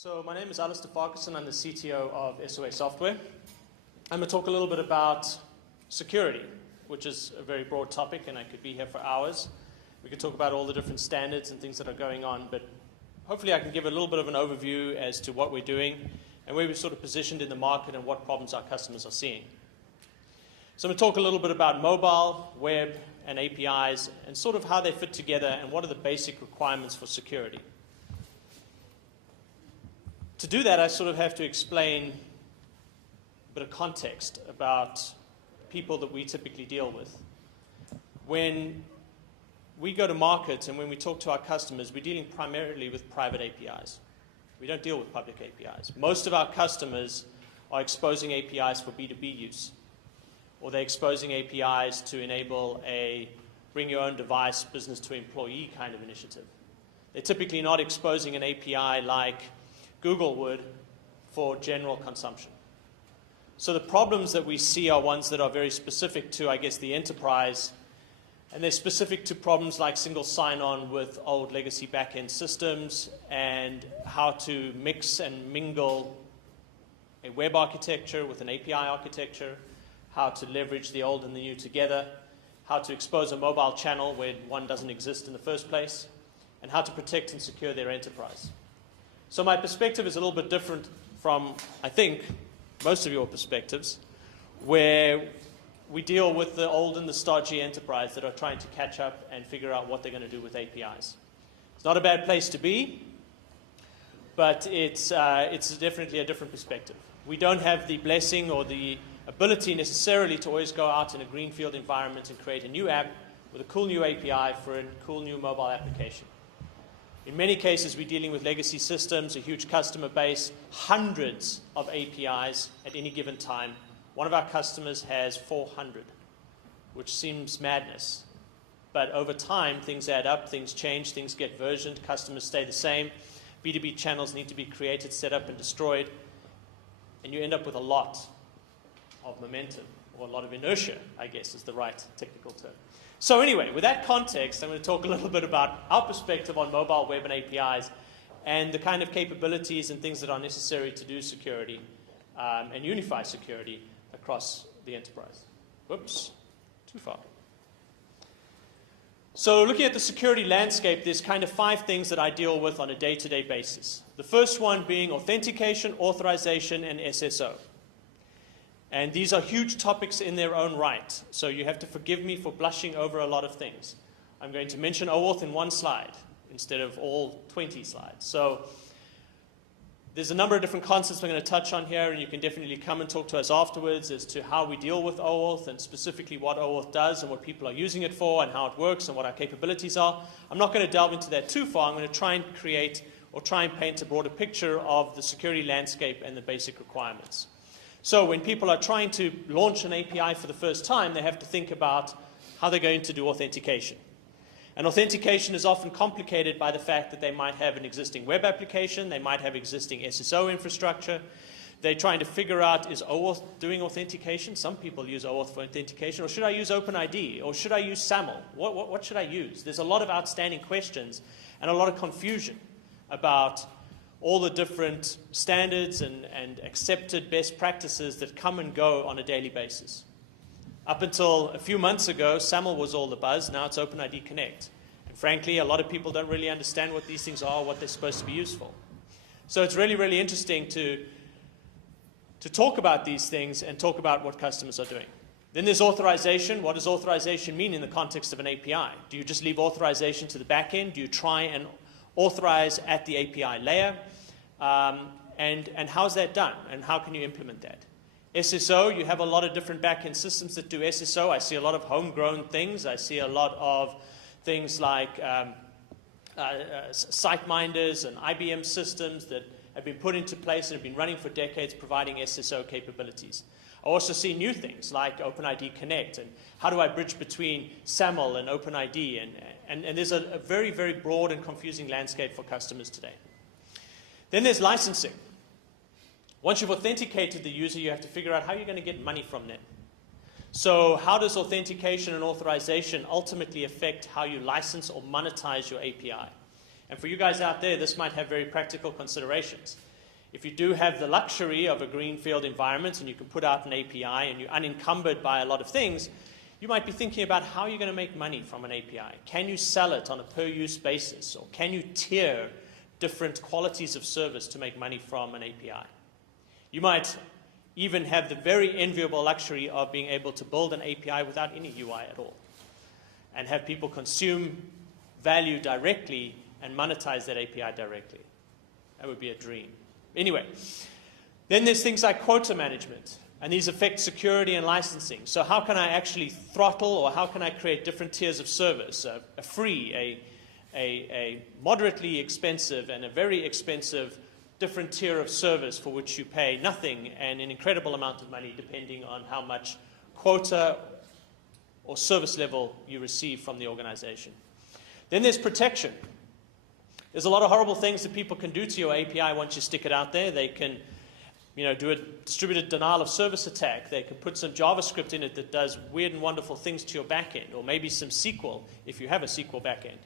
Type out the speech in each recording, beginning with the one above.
So my name is Alistair Farquharson. I'm the CTO of SOA Software. I'm going to talk a little bit about security, which is a very broad topic, and I could be here for hours. We could talk about all the different standards and things that are going on, but hopefully I can give a little bit of an overview as to what we're doing and where we're sort of positioned in the market and what problems our customers are seeing. So I'm going to talk a little bit about mobile, web, and APIs, and sort of how they fit together and what are the basic requirements for security. To do that, I sort of have to explain a bit of context about people that we typically deal with. When we go to market and when we talk to our customers, we're dealing primarily with private APIs. We don't deal with public APIs. Most of our customers are exposing APIs for B2B use, or they're exposing APIs to enable a bring-your-own-device business-to-employee kind of initiative. They're typically not exposing an API like Google would for general consumption. So the problems that we see are ones that are very specific to, I guess, the enterprise, and they're specific to problems like single sign-on with old legacy back-end systems and how to mix and mingle a web architecture with an API architecture, how to leverage the old and the new together, how to expose a mobile channel where one doesn't exist in the first place, and how to protect and secure their enterprise. So my perspective is a little bit different from, I think, most of your perspectives, where we deal with the old and the stodgy enterprise that are trying to catch up and figure out what they're going to do with APIs. It's not a bad place to be, but it's definitely a different perspective. We don't have the blessing or the ability necessarily to always go out in a greenfield environment and create a new app with a cool new API for a cool new mobile application. In many cases, we're dealing with legacy systems, a huge customer base, hundreds of APIs at any given time. One of our customers has 400, which seems madness. But over time, things add up, things change, things get versioned, customers stay the same. B2B channels need to be created, set up, and destroyed. And you end up with a lot of momentum, or a lot of inertia, I guess is the right technical term. So anyway, with that context, I'm going to talk a little bit about our perspective on mobile, web, and APIs, and the kind of capabilities and things that are necessary to do security and unify security across the enterprise. Whoops, too far. So looking at the security landscape, there's kind of 5 things that I deal with on a day-to-day basis. The first one being authentication, authorization, and SSO. And these are huge topics in their own right, so you have to forgive me for blushing over a lot of things. I'm going to mention OAuth in one slide instead of all 20 slides. So there's a number of different concepts we're going to touch on here, and you can definitely come and talk to us afterwards as to how we deal with OAuth and specifically what OAuth does and what people are using it for and how it works and what our capabilities are. I'm not going to delve into that too far. I'm going to try and create or try and paint a broader picture of the security landscape and the basic requirements. So when people are trying to launch an API for the first time, they have to think about how they're going to do authentication. And authentication is often complicated by the fact that they might have an existing web application, they might have existing SSO infrastructure. They're trying to figure out, is OAuth doing authentication? Some people use OAuth for authentication. Or should I use OpenID? Or should I use SAML? What should I use? There's a lot of outstanding questions and a lot of confusion about all the different standards and accepted best practices that come and go on a daily basis. Up until a few months ago, SAML was all the buzz. Now it's OpenID Connect. And frankly, a lot of people don't really understand what these things are, what they're supposed to be used for. So it's really, really interesting to talk about these things and talk about what customers are doing. Then there's authorization. What does authorization mean in the context of an API? Do you just leave authorization to the back end? Do you try and authorize at the API layer? And how's that done? And how can you implement that? SSO, you have a lot of different back-end systems that do SSO. I see a lot of homegrown things. I see a lot of things like SiteMinders and IBM systems that have been put into place and have been running for decades providing SSO capabilities. I also see new things like OpenID Connect and how do I bridge between SAML and OpenID, and there's a very, very broad and confusing landscape for customers today. Then there's licensing. Once you've authenticated the user, you have to figure out how you're going to get money from them. So how does authentication and authorization ultimately affect how you license or monetize your API? And for you guys out there, this might have very practical considerations. If you do have the luxury of a greenfield environment and you can put out an API and you're unencumbered by a lot of things, you might be thinking about how you're going to make money from an API. Can you sell it on a per-use basis, or can you tier different qualities of service to make money from an API? You might even have the very enviable luxury of being able to build an API without any UI at all and have people consume value directly and monetize that API directly. That would be a dream. Anyway, then there's things like quota management, and these affect security and licensing. So how can I actually throttle, or how can I create different tiers of service, a free, a moderately expensive, and a very expensive different tier of service for which you pay nothing and an incredible amount of money depending on how much quota or service level you receive from the organization. Then there's protection. There's a lot of horrible things that people can do to your API once you stick it out there. They can do a distributed denial of service attack. They can put some JavaScript in it that does weird and wonderful things to your backend, or maybe some SQL if you have a SQL backend.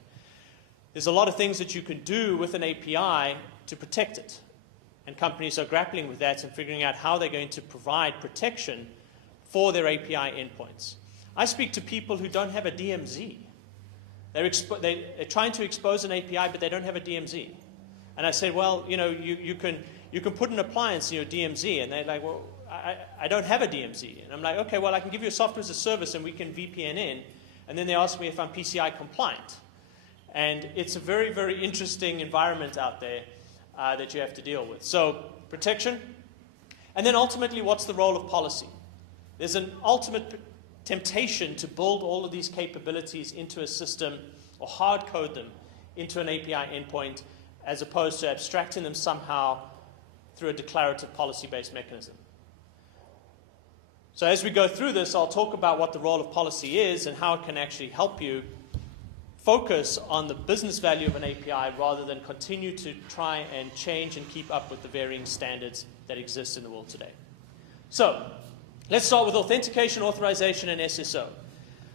There's a lot of things that you can do with an API to protect it. And companies are grappling with that and figuring out how they're going to provide protection for their API endpoints. I speak to people who don't have a DMZ. They're trying to expose an API, but they don't have a DMZ. And I said, well, you can put an appliance in your DMZ. And they're like, well, I don't have a DMZ. And I'm like, okay, well, I can give you a software as a service, and we can VPN in. And then they ask me if I'm PCI compliant. And it's a very, very interesting environment out there that you have to deal with. So protection. And then ultimately, what's the role of policy? There's an ultimate temptation to build all of these capabilities into a system or hard code them into an API endpoint as opposed to abstracting them somehow through a declarative policy-based mechanism. So as we go through this, I'll talk about what the role of policy is and how it can actually help you focus on the business value of an API rather than continue to try and change and keep up with the varying standards that exist in the world today. So let's start with authentication, authorization, and SSO.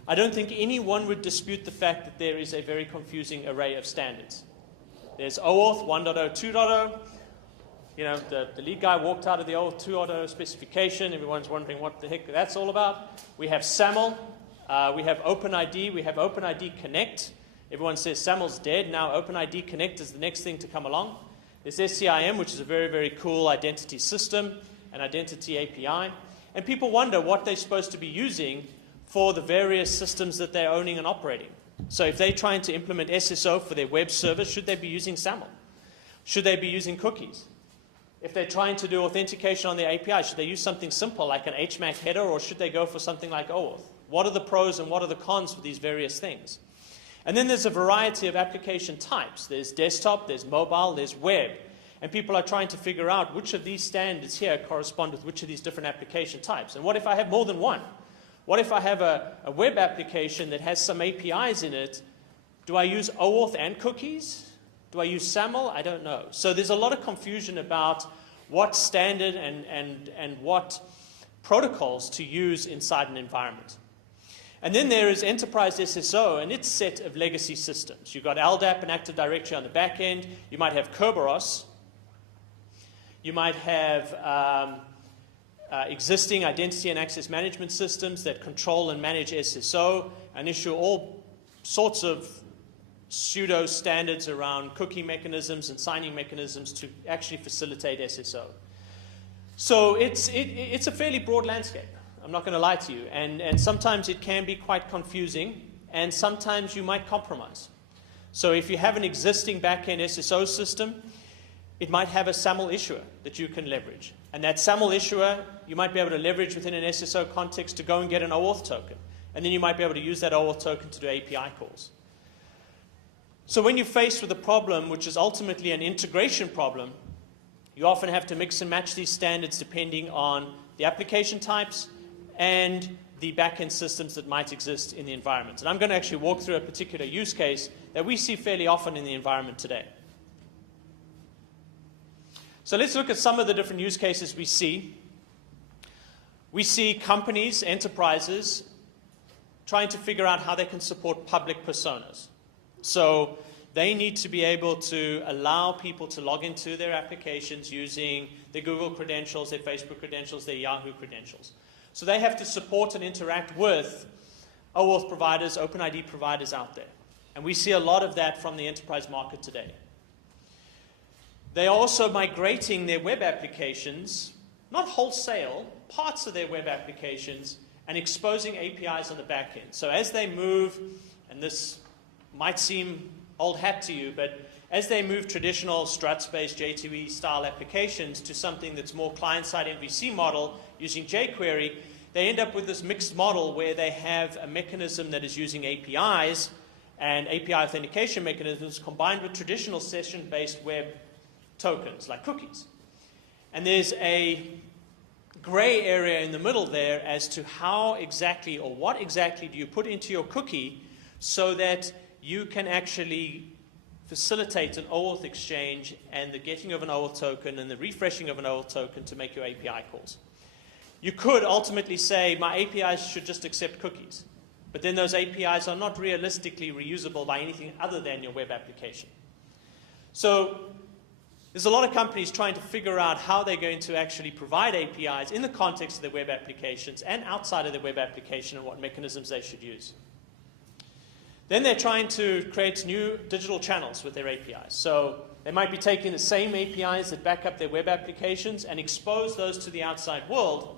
I don't think anyone would dispute the fact that there is a very confusing array of standards. There's OAuth 1.0, 2.0. The lead guy walked out of the OAuth 2.0 specification. Everyone's wondering what the heck that's all about. We have SAML. We have OpenID. We have OpenID Connect. Everyone says SAML's dead. Now OpenID Connect is the next thing to come along. There's SCIM, which is a very, very cool identity system, an identity API. And people wonder what they're supposed to be using for the various systems that they're owning and operating. So if they're trying to implement SSO for their web service, should they be using SAML? Should they be using cookies? If they're trying to do authentication on their API, should they use something simple like an HMAC header, or should they go for something like OAuth? What are the pros and what are the cons for these various things? And then there's a variety of application types. There's desktop, there's mobile, there's web. And people are trying to figure out which of these standards here correspond with which of these different application types. And what if I have more than one? What if I have a web application that has some APIs in it? Do I use OAuth and cookies? Do I use SAML? I don't know. So there's a lot of confusion about what standard and what protocols to use inside an environment. And then there is Enterprise SSO and its set of legacy systems. You've got LDAP and Active Directory on the back end. You might have Kerberos. You might have existing identity and access management systems that control and manage SSO and issue all sorts of pseudo standards around cookie mechanisms and signing mechanisms to actually facilitate SSO. So it's a fairly broad landscape. I'm not going to lie to you. And sometimes it can be quite confusing, and sometimes you might compromise. So if you have an existing back-end SSO system, it might have a SAML issuer that you can leverage. And that SAML issuer, you might be able to leverage within an SSO context to go and get an OAuth token. And then you might be able to use that OAuth token to do API calls. So when you're faced with a problem, which is ultimately an integration problem, you often have to mix and match these standards depending on the application types and the back-end systems that might exist in the environment. And I'm going to actually walk through a particular use case that we see fairly often in the environment today. So let's look at some of the different use cases we see. We see companies, enterprises, trying to figure out how they can support public personas. So they need to be able to allow people to log into their applications using their Google credentials, their Facebook credentials, their Yahoo credentials. So they have to support and interact with OAuth providers, OpenID providers out there. And we see a lot of that from the enterprise market today. They are also migrating their web applications, not wholesale, parts of their web applications, and exposing APIs on the back end. So as they move, and this might seem old hat to you, but as they move traditional struts-based J2E style applications to something that's more client-side MVC model using jQuery, they end up with this mixed model where they have a mechanism that is using APIs and API authentication mechanisms combined with traditional session-based web tokens like cookies. And there's a gray area in the middle there as to how exactly or what exactly do you put into your cookie so that you can actually facilitate an OAuth exchange and the getting of an OAuth token and the refreshing of an OAuth token to make your API calls. You could ultimately say my APIs should just accept cookies, but then those APIs are not realistically reusable by anything other than your web application. So there's a lot of companies trying to figure out how they're going to actually provide APIs in the context of their web applications and outside of their web application and what mechanisms they should use. Then they're trying to create new digital channels with their APIs. So they might be taking the same APIs that back up their web applications and expose those to the outside world.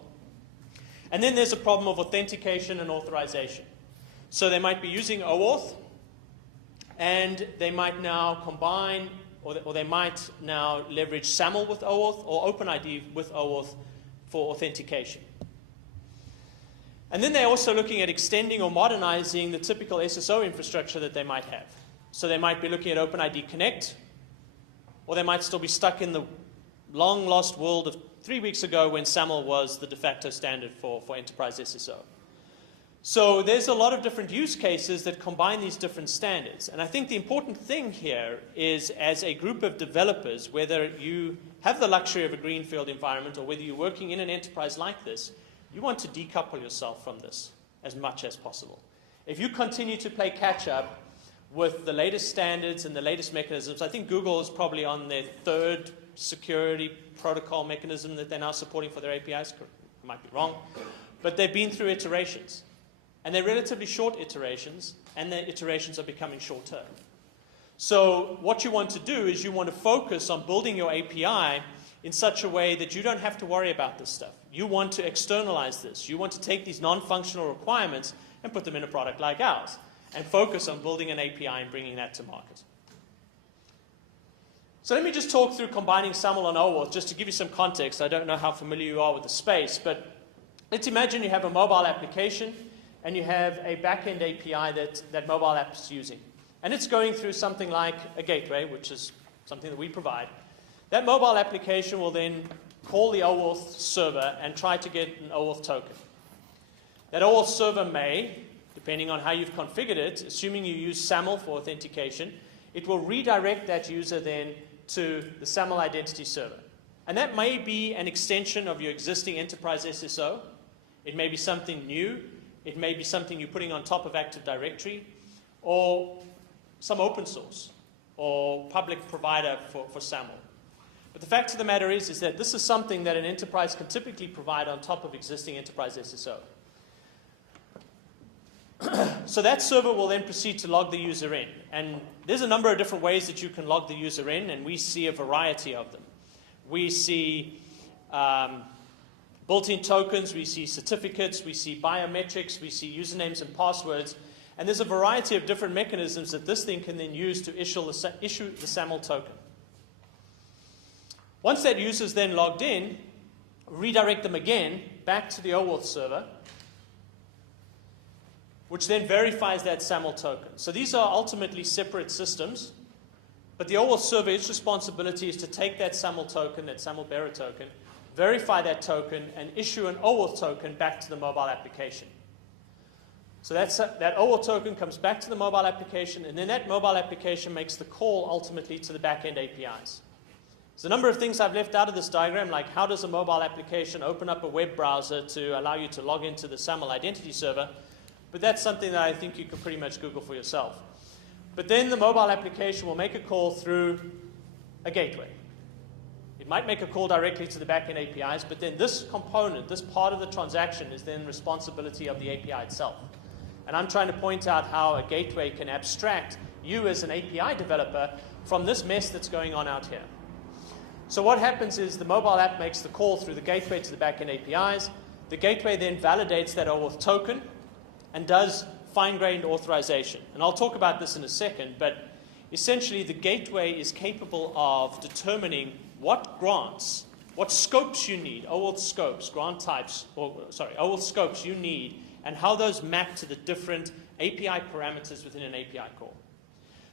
And then there's a problem of authentication and authorization. So they might be using OAuth, and they might now combine, or they might now leverage SAML with OAuth or OpenID with OAuth for authentication. And then they're also looking at extending or modernizing the typical SSO infrastructure that they might have. So they might be looking at OpenID Connect, or they might still be stuck in the long-lost world of 3 weeks ago when SAML was the de facto standard for enterprise SSO. So there's a lot of different use cases that combine these different standards. And I think the important thing here is, as a group of developers, whether you have the luxury of a greenfield environment or whether you're working in an enterprise like this, you want to decouple yourself from this as much as possible. If you continue to play catch-up with the latest standards and the latest mechanisms, I think Google is probably on their third security protocol mechanism that they're now supporting for their APIs. I might be wrong. But they've been through iterations. And they're relatively short iterations, and the iterations are becoming short-term. So what you want to do is you want to focus on building your API in such a way that you don't have to worry about this stuff. You want to externalize this. You want to take these non-functional requirements and put them in a product like ours and focus on building an API and bringing that to market. So let me just talk through combining SAML and OAuth just to give you some context. I don't know how familiar you are with the space, but let's imagine you have a mobile application and you have a back-end API that mobile app is using. And it's going through something like a gateway, which is something that we provide. That mobile application will then call the OAuth server and try to get an OAuth token. That OAuth server may, depending on how you've configured it, assuming you use SAML for authentication, it will redirect that user then to the SAML identity server. And that may be an extension of your existing enterprise SSO. It may be something new. It may be something you're putting on top of Active Directory, or some open source or public provider for SAML. But the fact of the matter is that this is something that an enterprise can typically provide on top of existing enterprise SSO. So that server will then proceed to log the user in. And there's a number of different ways that you can log the user in, and we see a variety of them. We see built-in tokens, we see certificates, we see biometrics, we see usernames and passwords, and there's a variety of different mechanisms that this thing can then use to issue the SAML token. Once that user is then logged in, redirect them again back to the OAuth server, which then verifies that SAML token. So these are ultimately separate systems, but the OAuth server, its responsibility is to take that SAML token, that SAML bearer token, verify that token, and issue an OAuth token back to the mobile application. So that OAuth token comes back to the mobile application, and then that mobile application makes the call ultimately to the back-end APIs. There's a number of things I've left out of this diagram, like how does a mobile application open up a web browser to allow you to log into the SAML identity server, but that's something that I think you can pretty much Google for yourself. But then the mobile application will make a call through a gateway. It might make a call directly to the backend APIs, but then this component, this part of the transaction, is then responsibility of the API itself. And I'm trying to point out how a gateway can abstract you as an API developer from this mess that's going on out here. So what happens is the mobile app makes the call through the gateway to the backend APIs. The gateway then validates that OAuth token and does fine-grained authorization. And I'll talk about this in a second, but essentially the gateway is capable of determining what grants, what scopes you need, OAuth scopes, grant types, OAuth scopes you need, and how those map to the different API parameters within an API call.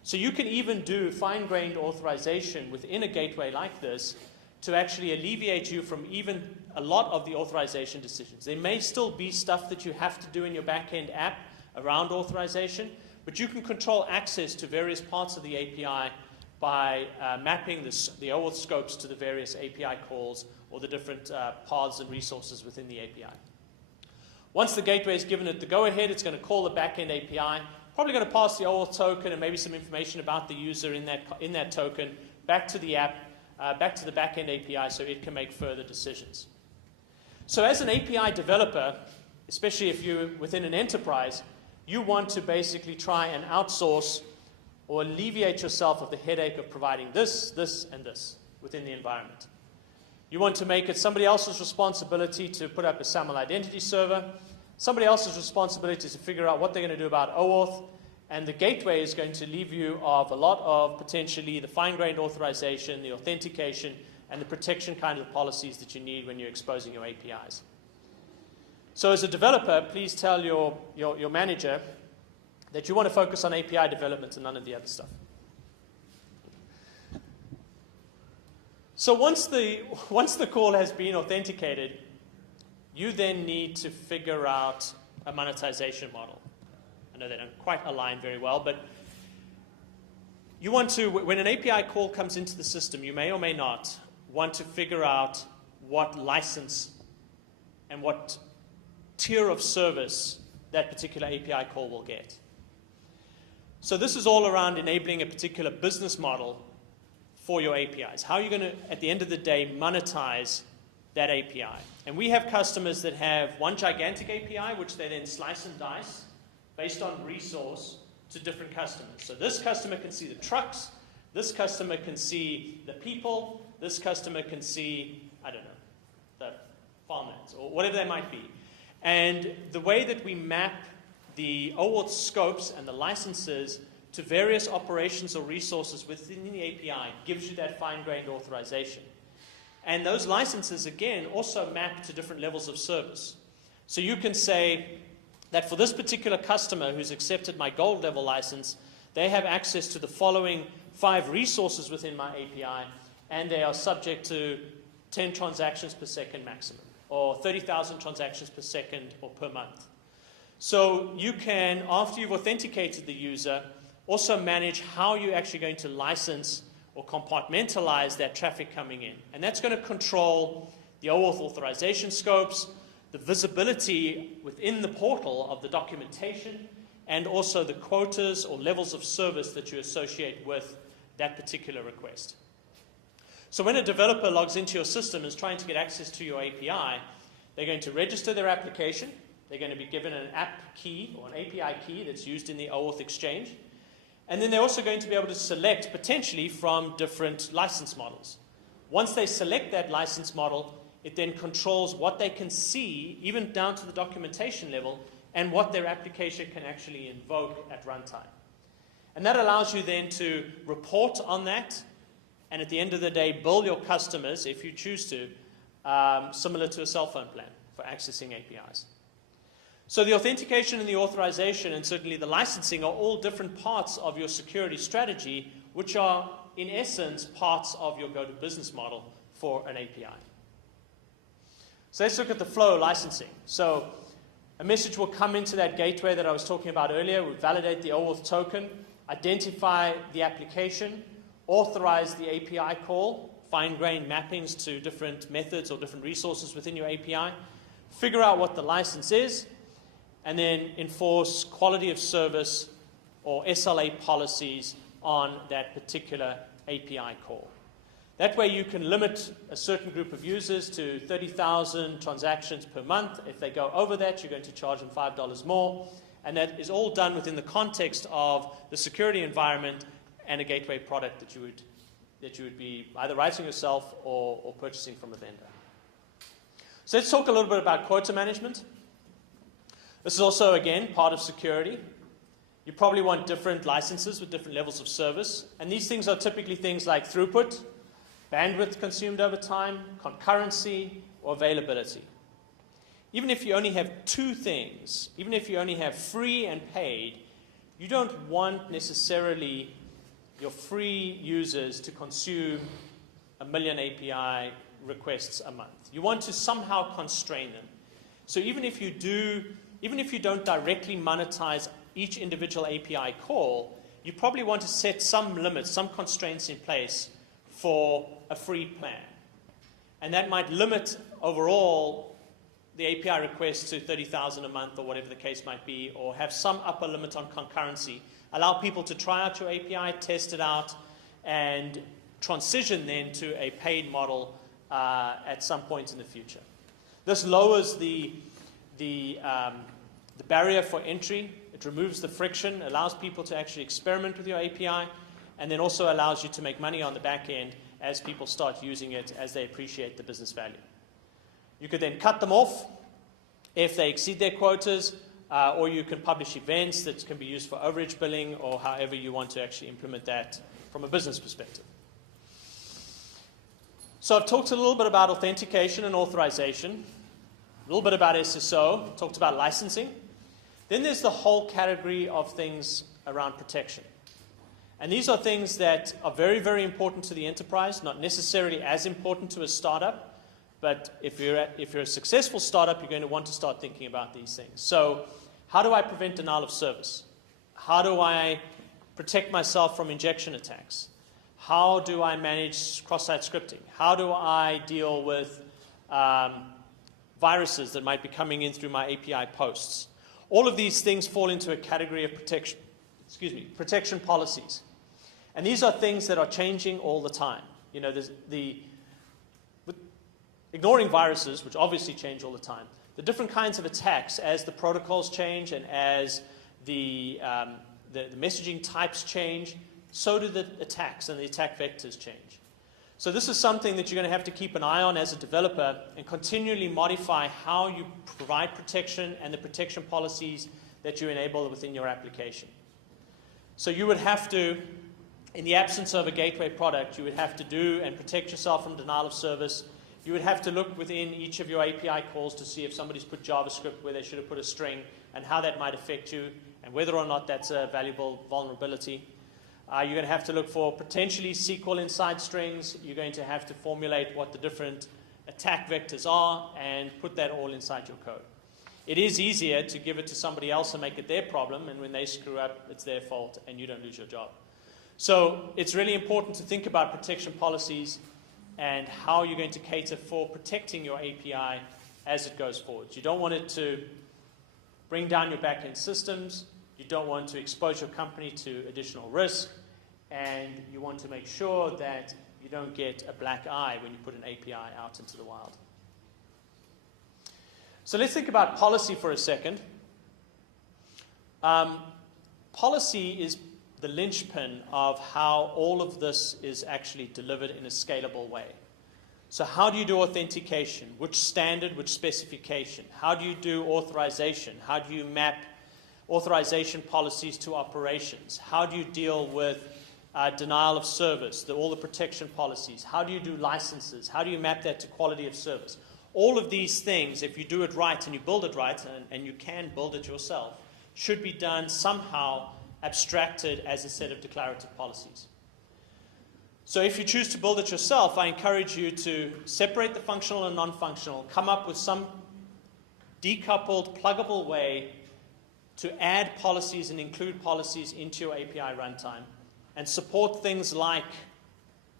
So you can even do fine-grained authorization within a gateway like this to actually alleviate you from even a lot of the authorization decisions. There may still be stuff that you have to do in your back-end app around authorization, but you can control access to various parts of the API by mapping the OAuth scopes to the various API calls or the different paths and resources within the API. Once the gateway is given it the go-ahead, it's going to call the back-end API, probably going to pass the OAuth token and maybe some information about the user in that token back to the app, back to the back-end API so it can make further decisions. So as an API developer, especially if you're within an enterprise, you want to basically try and outsource or alleviate yourself of the headache of providing this, this, and this within the environment. You want to make it somebody else's responsibility to put up a SAML identity server, somebody else's responsibility to figure out what they're going to do about OAuth, and the gateway is going to leave you of a lot of potentially the fine-grained authorization, the authentication, and the protection kind of policies that you need when you're exposing your APIs. So as a developer, please tell your manager that you want to focus on API development and none of the other stuff. So once the call has been authenticated, you then need to figure out a monetization model. I know they don't quite align very well, but you want to, when an API call comes into the system, you may or may not want to figure out what license and what tier of service that particular API call will get. So this is all around enabling a particular business model for your APIs. How are you going to, at the end of the day, monetize that API? And we have customers that have one gigantic API, which they then slice and dice based on resource to different customers. So this customer can see the trucks, this customer can see the people, this customer can see, I don't know, the farmlands, or whatever they might be. And the way that we map the OAuth scopes and the licenses to various operations or resources within the API gives you that fine-grained authorization. And those licenses, again, also map to different levels of service. So you can say that for this particular customer who's accepted my gold level license, they have access to the following 5 resources within my API, and they are subject to 10 transactions per second maximum, or 30,000 transactions per second or per month. So you can, after you've authenticated the user, also manage how you're actually going to license or compartmentalize that traffic coming in. And that's going to control the OAuth authorization scopes, the visibility within the portal of the documentation, and also the quotas or levels of service that you associate with that particular request. So when a developer logs into your system and is trying to get access to your API, they're going to register their application. They're going to be given an app key or an API key that's used in the OAuth exchange. And then they're also going to be able to select potentially from different license models. Once they select that license model, it then controls what they can see, even down to the documentation level, and what their application can actually invoke at runtime. And that allows you then to report on that, and at the end of the day, bill your customers, if you choose to, similar to a cell phone plan for accessing APIs. So the authentication and the authorization and certainly the licensing are all different parts of your security strategy, which are, in essence, parts of your go-to-business model for an API. So let's look at the flow of licensing. So a message will come into that gateway that I was talking about earlier. We validate the OAuth token, identify the application, authorize the API call, fine-grained mappings to different methods or different resources within your API, figure out what the license is, and then enforce quality of service or SLA policies on that particular API call. That way you can limit a certain group of users to 30,000 transactions per month. If they go over that, you're going to charge them $5 more. And that is all done within the context of the security environment and a gateway product that you would be either writing yourself or purchasing from a vendor. So let's talk a little bit about quota management. This is also, again, part of security. You probably want different licenses with different levels of service. And these things are typically things like throughput, bandwidth consumed over time, concurrency, or availability. Even if you only have two things, even if you only have free and paid, you don't want necessarily your free users to consume 1 million API requests a month. You want to somehow constrain them. So even if you don't directly monetize each individual API call, you probably want to set some limits, some constraints in place for a free plan. And that might limit overall the API requests to 30,000 a month or whatever the case might be, or have some upper limit on concurrency. Allow people to try out your API, test it out, and transition then to a paid model at some point in the future. This lowers the barrier for entry. It removes the friction, allows people to actually experiment with your API, and then also allows you to make money on the back end as people start using it, as they appreciate the business value. You could then cut them off if they exceed their quotas, or you can publish events that can be used for overage billing, or however you want to actually implement that from a business perspective. So I've talked a little bit about authentication and authorization, a little bit about SSO, talked about licensing. Then there's the whole category of things around protection. And these are things that are very, very important to the enterprise, not necessarily as important to a startup, but if you're a successful startup, you're going to want to start thinking about these things. So how do I prevent denial of service? How do I protect myself from injection attacks? How do I manage cross-site scripting? How do I deal with viruses that might be coming in through my API posts? All of these things fall into a category of protection policies. And these are things that are changing all the time. You know, ignoring viruses, which obviously change all the time, the different kinds of attacks, as the protocols change and as the messaging types change, so do the attacks and the attack vectors change. So this is something that you're going to have to keep an eye on as a developer and continually modify how you provide protection and the protection policies that you enable within your application. So you would have to, in the absence of a gateway product, you would have to do and protect yourself from denial of service. You would have to look within each of your API calls to see if somebody's put JavaScript where they should have put a string and how that might affect you and whether or not that's a valuable vulnerability. You're going to have to look for potentially SQL inside strings. You're going to have to formulate what the different attack vectors are and put that all inside your code. It is easier to give it to somebody else and make it their problem, and when they screw up, it's their fault and you don't lose your job. So it's really important to think about protection policies and how you're going to cater for protecting your API as it goes forward. You don't want it to bring down your back-end systems. You don't want to expose your company to additional risk. And you want to make sure that you don't get a black eye when you put an API out into the wild. So let's think about policy for a second. Policy is the linchpin of how all of this is actually delivered in a scalable way. So how do you do authentication? Which standard, which specification? How do you do authorization? How do you map authorization policies to operations? How do you deal with denial of service, all the protection policies? How do you do licenses? How do you map that to quality of service? All of these things, if you do it right and you build it right, and you can build it yourself, should be done somehow abstracted as a set of declarative policies. So if you choose to build it yourself, I encourage you to separate the functional and non-functional, come up with some decoupled, pluggable way to add policies and include policies into your API runtime, and support things like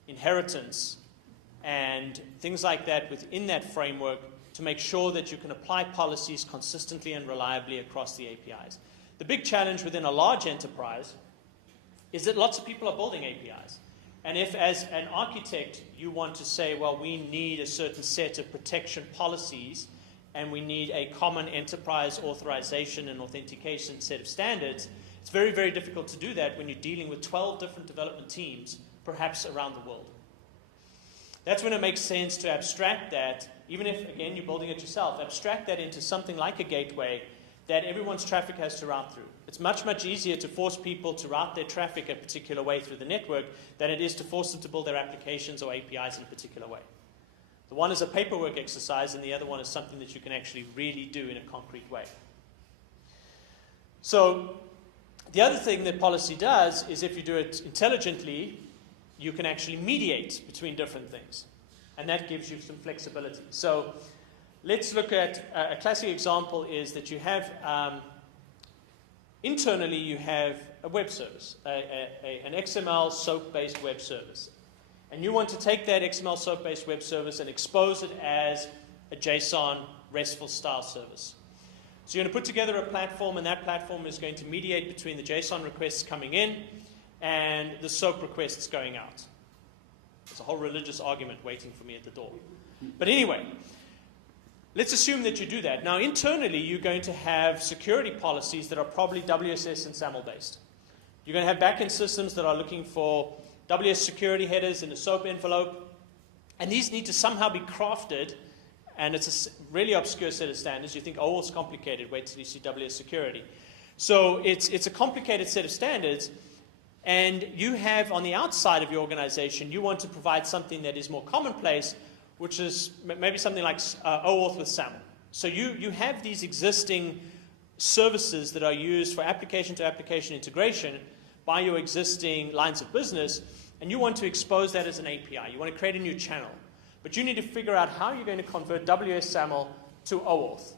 inheritance and things like that within that framework to make sure that you can apply policies consistently and reliably across the APIs. The big challenge within a large enterprise is that lots of people are building APIs. And if, as an architect, you want to say, well, we need a certain set of protection policies, and we need a common enterprise authorization and authentication set of standards, it's very, very difficult to do that when you're dealing with 12 different development teams, perhaps around the world. That's when it makes sense to abstract that, even if, again, you're building it yourself, abstract that into something like a gateway that everyone's traffic has to route through. It's much, much easier to force people to route their traffic a particular way through the network than it is to force them to build their applications or APIs in a particular way. The one is a paperwork exercise, and the other one is something that you can actually really do in a concrete way. So the other thing that policy does is if you do it intelligently, you can actually mediate between different things. And that gives you some flexibility. So let's look at a classic example is that you have, internally you have a web service, an XML SOAP-based web service. And you want to take that XML SOAP-based web service and expose it as a JSON RESTful style service. So you're going to put together a platform, and that platform is going to mediate between the JSON requests coming in and the SOAP requests going out. There's a whole religious argument waiting for me at the door. But anyway, let's assume that you do that. Now, internally, you're going to have security policies that are probably WSS and SAML based. You're going to have backend systems that are looking for WS security headers in a SOAP envelope. And these need to somehow be crafted, and it's a really obscure set of standards. You think, oh, it's complicated. Wait till you see WS security. So it's a complicated set of standards. And you have, on the outside of your organization, you want to provide something that is more commonplace, which is maybe something like OAuth with SAML. So you have these existing services that are used for application-to-application integration by your existing lines of business, and you want to expose that as an API. You want to create a new channel. But you need to figure out how you're going to convert WS SAML to OAuth.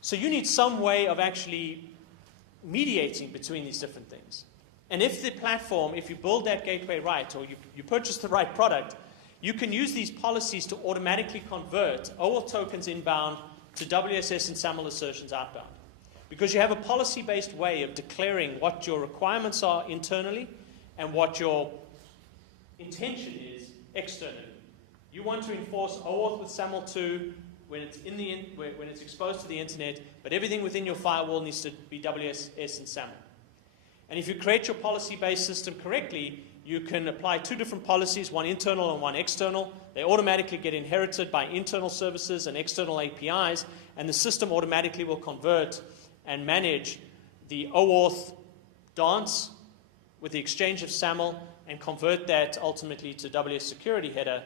So you need some way of actually mediating between these different things. And if the platform, if you build that gateway right, or you purchase the right product, you can use these policies to automatically convert OAuth tokens inbound to WSS and SAML assertions outbound. Because you have a policy-based way of declaring what your requirements are internally and what your intention is externally. You want to enforce OAuth with SAML 2 when it's exposed to the internet, but everything within your firewall needs to be WSS and SAML. And if you create your policy-based system correctly, you can apply two different policies, one internal and one external. They automatically get inherited by internal services and external APIs, and the system automatically will convert and manage the OAuth dance with the exchange of SAML and convert that ultimately to WS security header,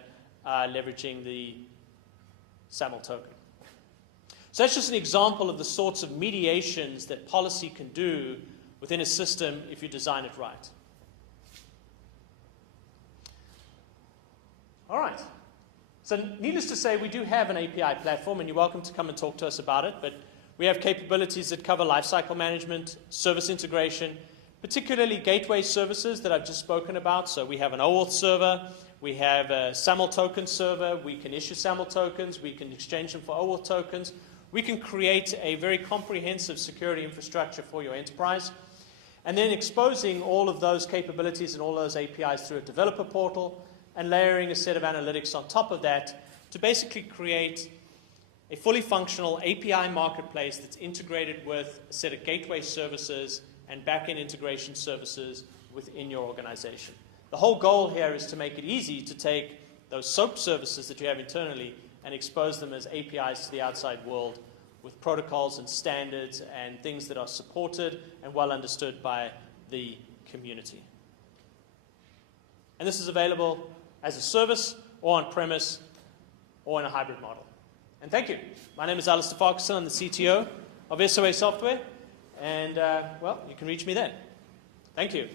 leveraging the SAML token. So that's just an example of the sorts of mediations that policy can do within a system if you design it right. All right. So needless to say, we do have an API platform, and you're welcome to come and talk to us about it, but we have capabilities that cover lifecycle management, service integration, particularly gateway services that I've just spoken about. So we have an OAuth server, we have a SAML token server, we can issue SAML tokens, we can exchange them for OAuth tokens. We can create a very comprehensive security infrastructure for your enterprise. And then exposing all of those capabilities and all those APIs through a developer portal and layering a set of analytics on top of that to basically create a fully functional API marketplace that's integrated with a set of gateway services and back-end integration services within your organization. The whole goal here is to make it easy to take those SOAP services that you have internally and expose them as APIs to the outside world with protocols and standards and things that are supported and well understood by the community. And this is available as a service or on-premise or in a hybrid model. And thank you. My name is Alistair Farquharson. I'm the CTO of SOA Software. And, well, you can reach me then. Thank you.